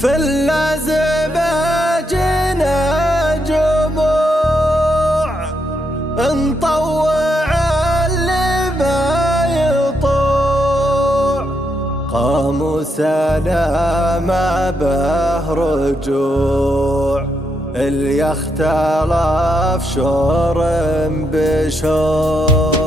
في اللازمة جينا جموع نطوع اللي ما يطوع، قاموسنا ما به رجوع، اللي يختلف شور بشور.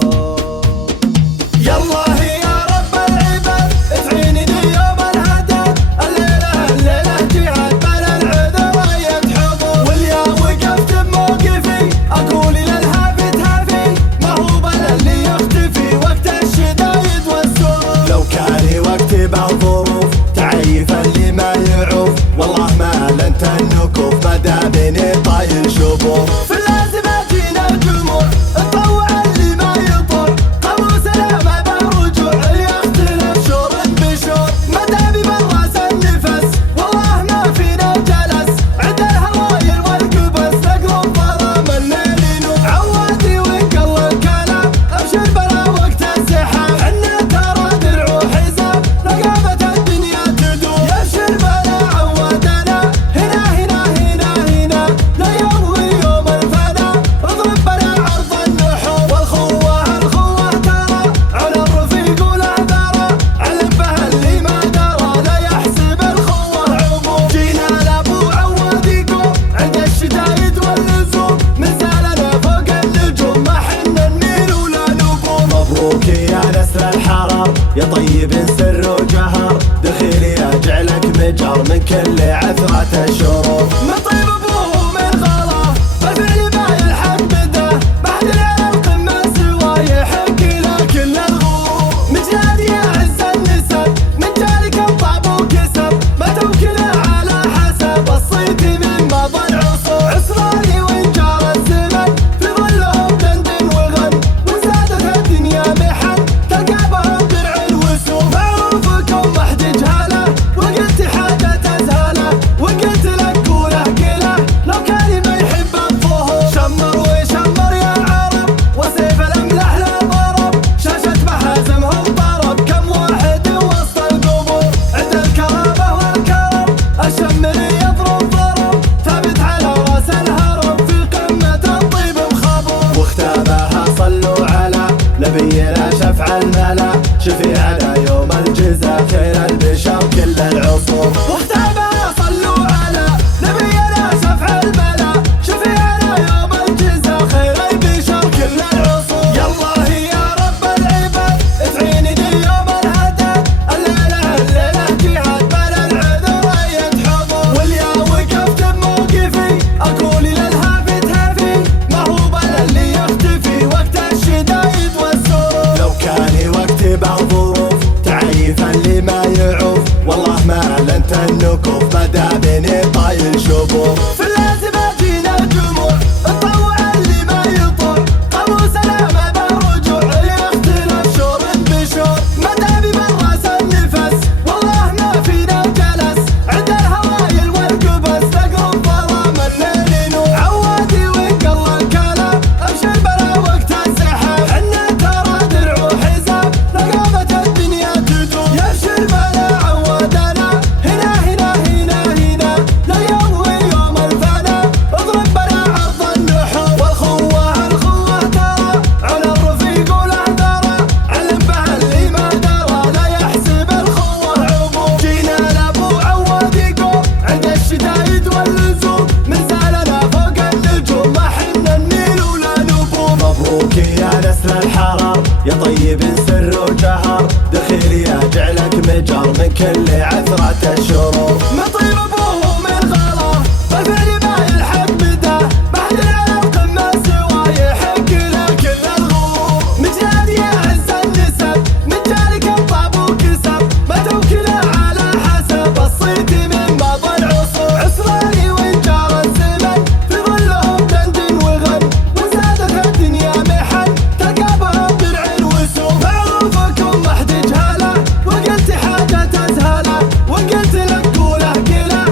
يالله يا رب العباد ادعيني ليوم الهدى، الليلة جهاد بل العذر يتحضر، واليا وقفت بموقفي اقول للهافي تهافي، ما هو بل اللي يختفي وقت الشدايد والسرور. لو كان وقتي بالظروف تعيف اللي ما يعوف، والله ما لنت النكوف مدى بيني طايل شبور. في اللازمة جينا الجموع نطوع اللي ما يطوع، قاموسنا ما به رجوع، اللي يختلف شور بشور، مدى ببراس النفس والله ما فينا جلس، عند الهوايل والقبس نقلب ظلام الليل نور. عوادي وقل الكلام ابشر بلا وقت الزحام، حنا ترى درع وحزام رقابة الدنيا تدور. يبشر بلا عودنا هنا هنا هنا هنا، لا يروي يوم الفنا اضرب بلا عرض النحور. والخوة الخوة ترى على الرفيق والاعذار، علم به اللي ما درى لا يحسب الخوة عبور. جينا لابو عواديكم عند الشدايد واللزوم، نزالنا فوق النجوم ما حنا نميل ولا نبور. مبروك يا نسر الحرار يا طيب سر وجهر، دخيلي اجعلك مجر من كل عثرة الشرور. من طيب ابوه من غلا بالفعل ما يلحق بده، بعد القمة سوا يحق له كل الغرور. مجناد يا عز النسب من جالك الطعب وكسب، ما توكله على حسب الصيت من مضى العصور. عصراني وان جار الزمن في ظلهم دندن وغن، وزادت الدنيا محن تلقى بهم درع الوسوم. معروفكم وحد جهاله وقلت حاجة تزهاله، وقلت لك قوله قله لو كان ما يحب الظهور. شمر وشمر يا عرب وسيف الاملاح لا ضرب، شاشة محازمهم ضرب كم واحد وسط القبور. عند الكرامة والكرم الشمر يضرب ضرب، ثابت على راس الهرم في قمة الطيب مخبور. واختامها صلوا على نبينا شفع الملا، شفيعنا يوم الجزا خير البشر كل العصور. واختامها صلوا على نبينا شفع الملا، شفيعنا يوم الجزا خير البشر كل العصور. يالله يا رب العباد ادعيني ليوم الهدى، الليلة جهاد بل العذر يتحضر، واليا وقفت بموقفي اقول للهافي تهافي، ما هو بل اللي يختفي وقت الشدايد والسرور. لو كان وقتي بالظروف تعيف اللي ما يعوف، والله ما لنت النكوف مدى بيني طايل شبور. في اللازمة جينا الجموع نطوع اللي ما يطوع، قاموسنا ما به رجوع، اللي يختلف شور بشور، مدى ببراس النفس والله ما فينا جلس، عند الهوايل والقبس نقلب ظلام الليل نور. عوادي وقل الكلام ابشر بلا وقت الزحام، حنا ترى درع وحزام رقابة الدنيا تدور. يبشر بلا عودنا هنا هنا هنا هنا، لا يروي يوم الفنا اضرب بلا عرض النحور. والخوة الخوة ترى على الرفيق والاعذار، علم به اللي ما درى لا يحسب الخوة عبور. جينا لابو عواديكم عند الشدايد واللزوم، نزالنا فوق النجوم ما حنا نميل ولا نبور. مبروك يا نسر الحرار يا طيب سر وجهر، دخيلي اجعلك مجر من كل عثرة الشرور. من طيب ابوه من غلا بالفعل ما يلحق بده، بعد القمة سوا يحق له كل الغرور. مجناد يا عز النسب من جالك الطعب وكسب، ما توكله على حسب الصيت من مضى العصور. عصراني وان جار الزمن في ظلهم دندن وغن، وزادت الدنيا محن تلقى بهم درع الوسوم. معروفكم وحد جهاله وقلت حاجة تزهاله، وقلت لك قوله قله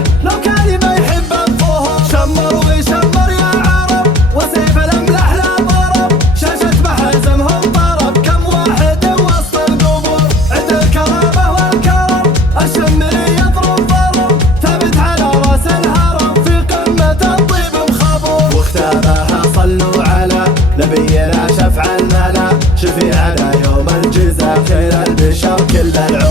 العود